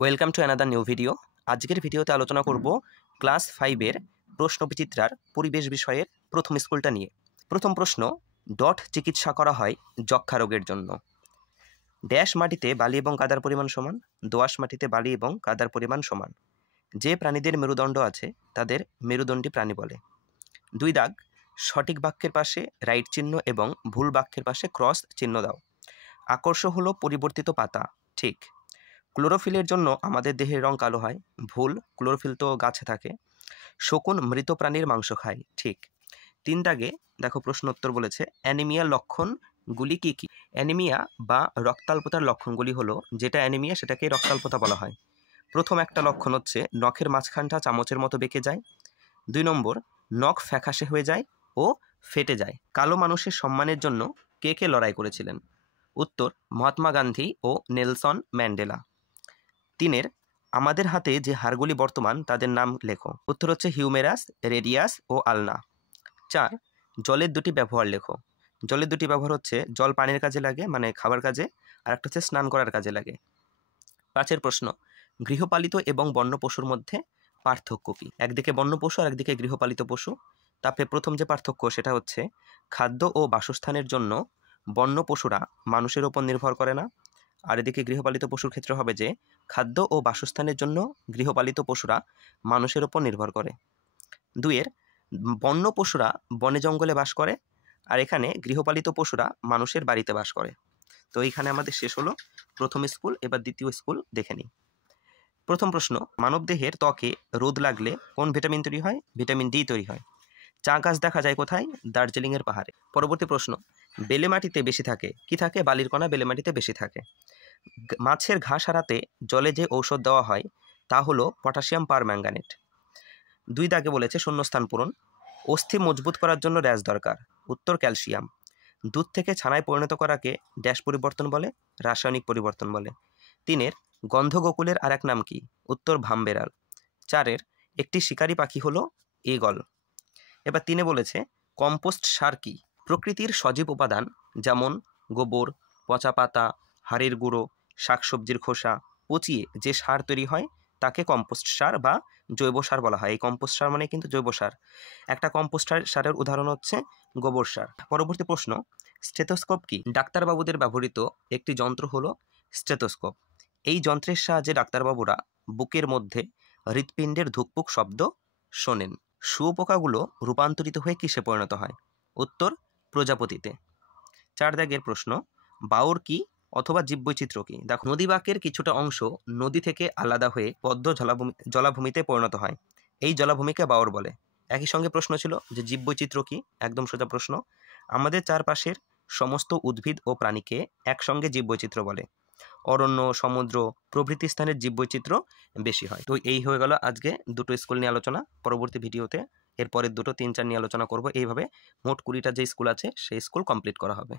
Welcome to another new video. আজকের ভিডিওতে আলোচনা করব ক্লাস 5-এর প্রশ্নবিচিত্রার পরিবেশ বিষয়ের প্রথম স্কুলটা নিয়ে। প্রথম প্রশ্ন, ডট চিকিৎসা করা হয় যক্ষা রোগের জন্য। ড্যাশ মাটিতে বালি এবং কাদার পরিমাণ সমান, দোআঁশ মাটিতে বালি এবং কাদার পরিমাণ সমান। যে প্রাণীদের মেরুদণ্ড আছে তাদের মেরুদণ্ডী প্রাণী বলে। 2 দাগ, সঠিক বাক্যের পাশে রাইট চিহ্ন এবং ভুল বাক্যের পাশে ক্রস চিহ্ন দাও। আকর্ষ হলো পরিবর্তিত পাতা, ঠিক। ক্লোরোফিলের জন্য আমাদের দেহের রং কালো হয়, ভুল, ক্লোরোফিল তো গাছে থাকে। শকুন মৃত প্রাণীর মাংস খায়, ঠিক। 3 দাগে দেখো প্রশ্ন উত্তর বলেছে অ্যানিমিয়ার লক্ষণগুলি কী কী। অ্যানিমিয়া বা রক্তাল্পতার লক্ষণগুলি হলো, যেটা অ্যানিমিয়া সেটাকে রক্তাল্পতা বলা হয়। প্রথম একটা লক্ষণ হচ্ছে নখের মাঝখানটা চামচের মতো বেঁকে যায়। 2 নম্বর, নখ ফ্যাকাশে হয়ে যায় ও ফেটে যায়। কালো মানুষের সম্মানের জন্য কে কে লড়াই করেছিলেন? উত্তর, মহাত্মা গান্ধী ও নেলসন ম্যান্ডেলা। 3 আমাদের হাতে যে হাড়গুলি বর্তমান তাদের নাম লেখো। উত্তর হচ্ছে হিউমেরাস, রেডিয়াস ও আলনা। 4 জলের 2টি ব্যবহার লেখো। জলের 2টি ব্যবহার হচ্ছে জল পানির কাজে লাগে, মানে খাবার কাজে, আর একটা হচ্ছে স্নান করার কাজে লাগে। 5 প্রশ্ন, গৃহপালিত এবং বন্য পশুর মধ্যে পার্থক্য কী? একদিকে বন্য পশু আর একদিকে গৃহপালিত পশু। তারপরে প্রথম যে পার্থক্য সেটা হচ্ছে খাদ্য ও বাসস্থানের জন্য বন্য পশুরা মানুষের ওপর নির্ভর করে না, আর এদিকে গৃহপালিত পশুর ক্ষেত্রে হবে যে খাদ্য ও বাসস্থানের জন্য গৃহপালিত পশুরা মানুষের ওপর নির্ভর করে। 2 বন্য পশুরা বনে জঙ্গলে বাস করে, আর এখানে গৃহপালিত পশুরা মানুষের বাড়িতে বাস করে। তো এইখানে আমাদের শেষ হলো প্রথম স্কুল। এবার দ্বিতীয় স্কুল দেখে নিই। প্রথম প্রশ্ন, মানবদেহের ত্বকে রোদ লাগলে কোন ভিটামিন তৈরি হয়? ভিটামিন ডি তৈরি হয়। চা গাছ দেখা যায় কোথায়? দার্জিলিংয়ের পাহাড়ে। পরবর্তী প্রশ্ন, বেলে মাটিতে বেশি থাকে কি থাকে? বালির কণা বেলে মাটিতে বেশি থাকে। মাছের ঘা সারাতে জলে যে ঔষধ দেওয়া হয় তা হলো পটাশিয়াম পারম্যাঙ্গানেট। 2 দাগে বলেছে শূন্যস্থান পূরণ। অস্থি মজবুত করার জন্য ড্যাশ দরকার। উত্তর, ক্যালসিয়াম। দুধ থেকে ছানায় পরিণত করাকে ড্যাশ পরিবর্তন বলে? রাসায়নিক পরিবর্তন বলে। 3 গন্ধগোকুলের আর এক নাম কি? উত্তর, ভামবেড়াল। 4 একটি শিকারী পাখি হলো ঈগল। এবার 3 বলেছে কম্পোস্ট সার কি? প্রকৃতির সজীব উপাদান যেমন গোবর, পচা পাতা, হাড়ের গুঁড়ো, শাকসবজির খোসা পচিয়ে যে সার তৈরি হয় তাকে কম্পোস্ট সার বা জৈব সার বলা হয়। এই কম্পোস্ট সার মানে কিন্তু জৈব সার। একটা কম্পোস্ট সারের উদাহরণ হচ্ছে গোবর সার। পরবর্তী প্রশ্ন, স্টেথোস্কোপ কি? ডাক্তারবাবুদের ব্যবহৃত একটি যন্ত্র হলো স্টেথোস্কোপ। এই যন্ত্রের সাহায্যে ডাক্তারবাবুরা বুকের মধ্যে হৃৎপিণ্ডের ধুকপুক শব্দ শোনেন। শুঁয়োপোকাগুলো রূপান্তরিত হয়ে কিসে পরিণত হয়? উত্তর, প্রজাপতিতে। 4 দাগের প্রশ্ন, বাওর কি অথবা জীববৈচিত্র্য কি? দেখো, নদী বাঁকের কিছুটা অংশ নদী থেকে আলাদা হয়ে পদ্ম জলাভূমিতে পরিণত হয়। এই জলাভূমিকে বাওর বলে। একই সঙ্গে প্রশ্ন ছিল যে জীববৈচিত্র্য কি? একদম সোজা প্রশ্ন। আমাদের চারপাশের সমস্ত উদ্ভিদ ও প্রাণীকে একসঙ্গে জীববৈচিত্র্য বলে। অরণ্য, সমুদ্র প্রভৃতি স্থানের জীববৈচিত্র্য বেশি হয়। তো এই হয়ে গেল আজকে 2টো স্কুল নিয়ে আলোচনা। পরবর্তী ভিডিওতে এরপরের 2টো 3-4 নিয়ে আলোচনা করব। এইভাবে মোট 20টা যে স্কুল আছে সেই স্কুল কমপ্লিট করা হবে।